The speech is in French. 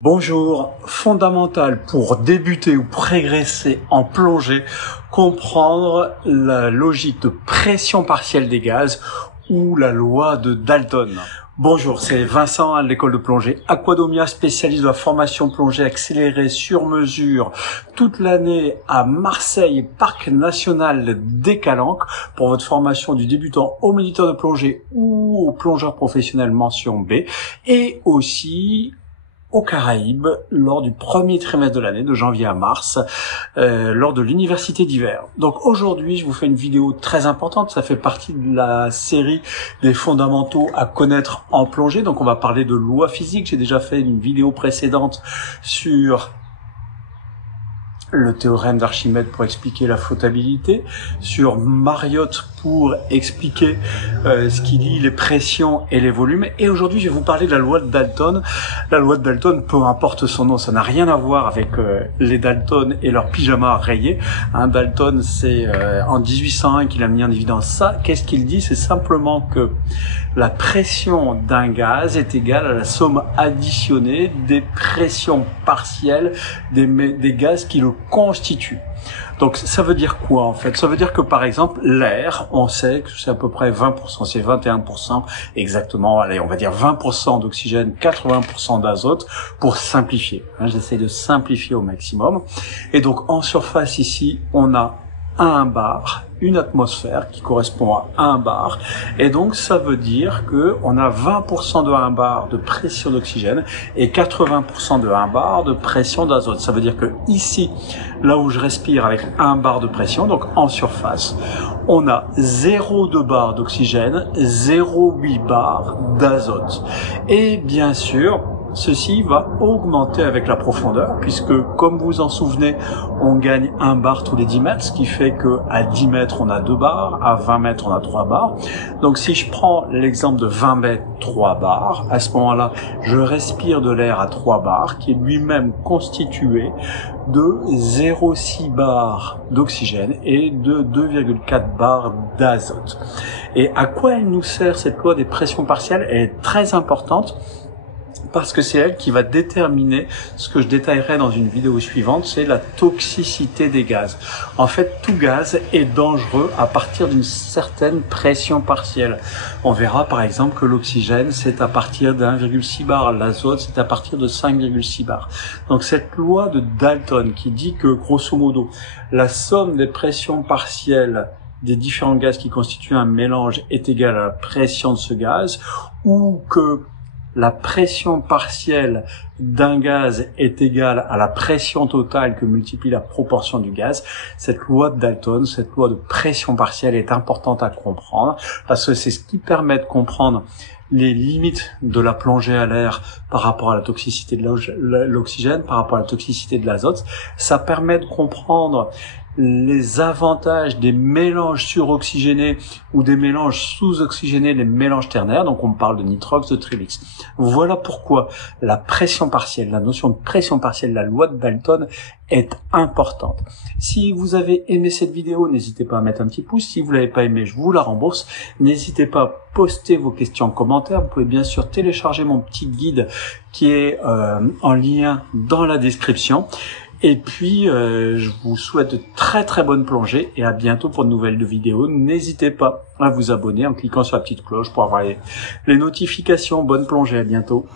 Bonjour, fondamental pour débuter ou progresser en plongée, comprendre la logique de pression partielle des gaz ou la loi de Dalton. Bonjour, c'est Vincent à l'école de plongée Aquadomia, spécialiste de la formation plongée accélérée sur mesure toute l'année à Marseille, Parc National des Calanques, pour votre formation du débutant au moniteur de plongée ou au plongeur professionnel mention B, et aussi aux Caraïbes lors du premier trimestre de l'année, de janvier à mars, lors de l'université d'hiver. Donc aujourd'hui, je vous fais une vidéo très importante, ça fait partie de la série des fondamentaux à connaître en plongée. Donc on va parler de loi physique, j'ai déjà fait une vidéo précédente sur le théorème d'Archimède pour expliquer la flottabilité, sur Mariotte pour expliquer ce qui lie les pressions et les volumes. Et aujourd'hui, je vais vous parler de la loi de Dalton. La loi de Dalton, peu importe son nom, ça n'a rien à voir avec les Dalton et leur pyjama rayé. Dalton, c'est en 1801 qu'il a mis en évidence ça. Qu'est-ce qu'il dit? C'est simplement que la pression d'un gaz est égale à la somme additionnée des pressions partielles des gaz qui le constituent. Donc ça veut dire quoi en fait? Ça veut dire que par exemple l'air, on sait que c'est à peu près 20%, c'est 21% exactement, allez on va dire 20% d'oxygène, 80% d'azote pour simplifier. J'essaie de simplifier au maximum. Et donc en surface ici, on a 1 bar, une atmosphère qui correspond à 1 bar, et donc ça veut dire que on a 20% de 1 bar de pression d'oxygène et 80% de 1 bar de pression d'azote. Ça veut dire que ici, là où je respire avec 1 bar de pression, donc en surface, on a 0,2 bar d'oxygène, 0,8 bar d'azote. Et bien sûr, ceci va augmenter avec la profondeur, puisque, comme vous vous en souvenez, on gagne 1 bar tous les 10 mètres, ce qui fait que à 10 mètres, on a 2 bars, à 20 mètres, on a 3 bars. Donc, si je prends l'exemple de 20 mètres, 3 bars, à ce moment-là, je respire de l'air à 3 bars, qui est lui-même constitué de 0,6 bar d'oxygène et de 2,4 bars d'azote. Et à quoi elle nous sert, cette loi des pressions partielles? Elle est très importante, parce que c'est elle qui va déterminer ce que je détaillerai dans une vidéo suivante, c'est la toxicité des gaz. En fait, tout gaz est dangereux à partir d'une certaine pression partielle. On verra par exemple que l'oxygène, c'est à partir de 1,6 bar, l'azote, c'est à partir de 5,6 bar. Donc cette loi de Dalton qui dit que, grosso modo, la somme des pressions partielles des différents gaz qui constituent un mélange est égale à la pression de ce gaz, ou que la pression partielle d'un gaz est égale à la pression totale que multiplie la proportion du gaz. Cette loi de Dalton, cette loi de pression partielle est importante à comprendre, parce que c'est ce qui permet de comprendre les limites de la plongée à l'air par rapport à la toxicité de l'oxygène, par rapport à la toxicité de l'azote. Ça permet de comprendre les avantages des mélanges suroxygénés ou des mélanges sous-oxygénés, les mélanges ternaires. Donc on parle de nitrox, de trilix. Voilà pourquoi la pression partielle, la notion de pression partielle, la loi de Dalton est importante. Si vous avez aimé cette vidéo, n'hésitez pas à mettre un petit pouce. Si vous l'avez pas aimé, je vous la rembourse. N'hésitez pas à poster vos questions en commentaire. Vous pouvez bien sûr télécharger mon petit guide qui est en lien dans la description. Et puis, je vous souhaite de très très bonnes plongées et à bientôt pour de nouvelles vidéos. N'hésitez pas à vous abonner en cliquant sur la petite cloche pour avoir les notifications. Bonne plongée, à bientôt.